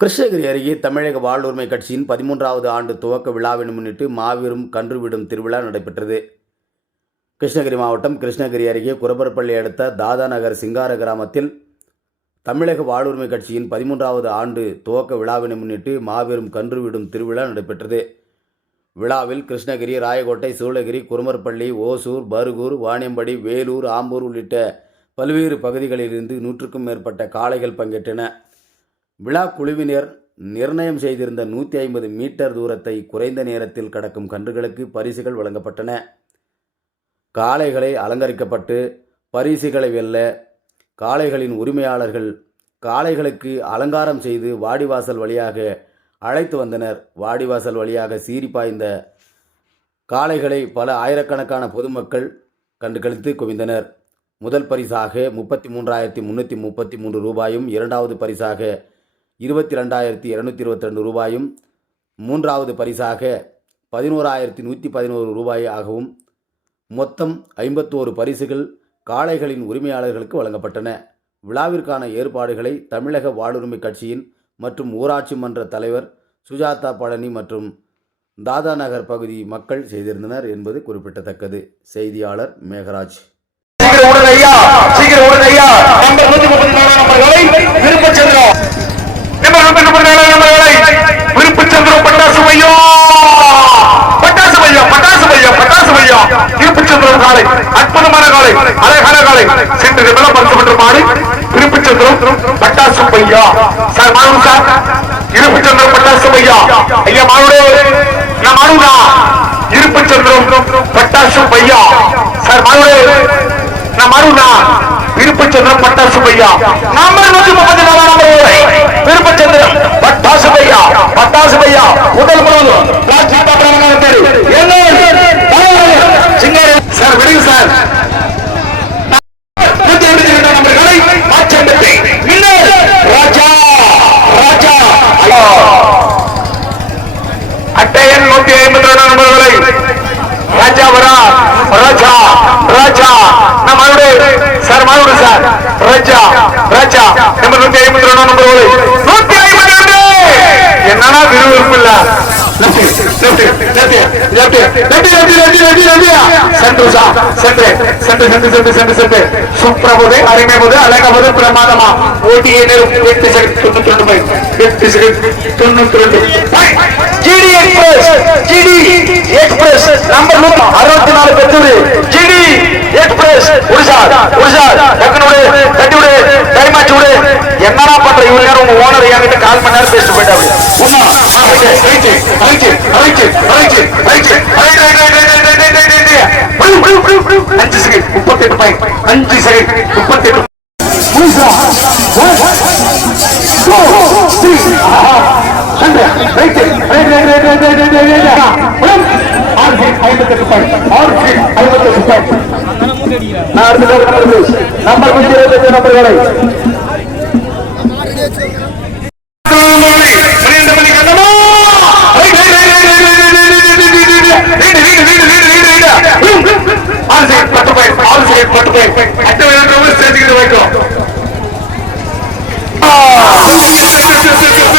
கிருஷ்ணகிரி அருகே தமிழக வாழ்வுரிமை கட்சியின் பதிமூன்றாவது ஆண்டு துவக்க விழாவினை முன்னிட்டு மாபெரும் கன்றுவிடும் திருவிழா நடைபெற்றது. கிருஷ்ணகிரி மாவட்டம் கிருஷ்ணகிரி அருகே குரபரப்பள்ளி அடுத்த தாதா நகர் சிங்கார கிராமத்தில் தமிழக வாழ்வுரிமை கட்சியின் பதிமூன்றாவது ஆண்டு துவக்க விழாவினை முன்னிட்டு மாபெரும் கன்றுவிடும் திருவிழா நடைபெற்றது. விழாவில் கிருஷ்ணகிரி ராயக்கோட்டை சூளகிரி குருமர்பள்ளி ஓசூர் பருகூர் வாணியம்படி வேலூர் ஆம்பூர் உள்ளிட்ட பல்வேறு பகுதிகளிலிருந்து நூற்றுக்கும் மேற்பட்ட காளைகள் பங்கேற்றன. விழா குழுவினர் நிர்ணயம் செய்திருந்த நூற்றி ஐம்பது மீட்டர் தூரத்தை குறைந்த நேரத்தில் கடக்கும் கன்றுகளுக்கு பரிசுகள் வழங்கப்பட்டன. காளைகளை அலங்கரிக்கப்பட்டு பரிசுகளை வெல்ல காளைகளின் உரிமையாளர்கள் காளைகளுக்கு அலங்காரம் செய்து வாடிவாசல் வழியாக அழைத்து வந்தனர். வாடிவாசல் வழியாக சீறி பாய்ந்த காளைகளை பல ஆயிரக்கணக்கான பொதுமக்கள் கண்டுகளித்து குவிந்தனர். முதல் பரிசாக முப்பத்தி மூன்றாயிரத்தி முந்நூற்றி முப்பத்தி மூன்று ரூபாயும் இரண்டாவது பரிசாக இருபத்தி ரெண்டாயிரத்தி இரநூத்தி இருபத்தி ரெண்டு ரூபாயும் மூன்றாவது பரிசாக பதினோராயிரத்தி நூற்றி பதினோரு ரூபாய் ஆகவும் மொத்தம் ஐம்பத்தோரு பரிசுகள் காளைகளின் உரிமையாளர்களுக்கு வழங்கப்பட்டன. விழாவிற்கான ஏற்பாடுகளை தமிழக வாழ்வுரிமை கட்சியின் மற்றும் ஊராட்சி மன்ற தலைவர் சுஜாதா பழனி மற்றும் தாதா நகர் பகுதி மக்கள் செய்திருந்தனர் என்பது குறிப்பிடத்தக்கது. செய்தியாளர் மேகராஜ். பட்டாசு பட்டாசு அற்புதமான காலை அழகான காலை. சென்று நிமிடம் மாறி விருப்பச்சந்திரம் பட்டாசு பையா? சார் மாணவ சார் விருப்பச்சந்திரம் பட்டாசு பையா? ஐயா மாணவரே நான் மாணவனா? இருப்புச்சந்திரம் பட்டாசு பையா? சார் மாணவரே நான் மருணா இருப்புச்சந்திரம் பட்டாசு பையா? நம்பர் நூத்தி முப்பத்தி நாலாம் நம்பர் விருப்பச்சந்திரம் பட்டாசு பையா? பட்டாசு பையா? உடல் முழுவதும் அட்டையன் நூத்தி ஐம்பத்தி ரெண்டு நண்பர்களை ராஜா வரா ராஜா ராஜா நான் சார் மறுபடியும் சார் ராஜா ராஜா நம்பர் நூத்தி ஐம்பத்தி ரெண்டு நண்பர்களை நூத்தி ஐம்பத்தி ரெண்டு என்னன்னா விறுவிறுப்பு இல்ல சந்தோஷா அருமை போது அழகா பிரமாதமா ஓட்டிய நேரம் எட்டு செகண்ட் தொண்ணூத்தி ரெண்டு தொண்ணூத்தி ரெண்டு ஜிடி எக்ஸ்பிரஸ் நம்பர் அறுபத்தி நாலு பெற்றது ஜிடி எக்ஸ்பிரஸ் ஒரிசா ஒரிசா டக்குனு விடு தட்டி விடு டைம் ஆச்சு விடு என்னடா பண்ற இவ்வளவு நேரம் உங்க ஓனர் என்கிட்ட கால் மணி நேரம் பேசிட்டு போயிட்டாரு Uma right right right right right அஞ்சு செகண்ட் பாயிண்ட் அஞ்சு செகண்ட் ஐம்பத்தெட்டு பாயிண்ட் ஐம்பத்தெட்டு பாயிண்ட் நான் அடுத்த நம்பர் நூற்றி இருபத்தஞ்சு நம்பர்களை Let's go.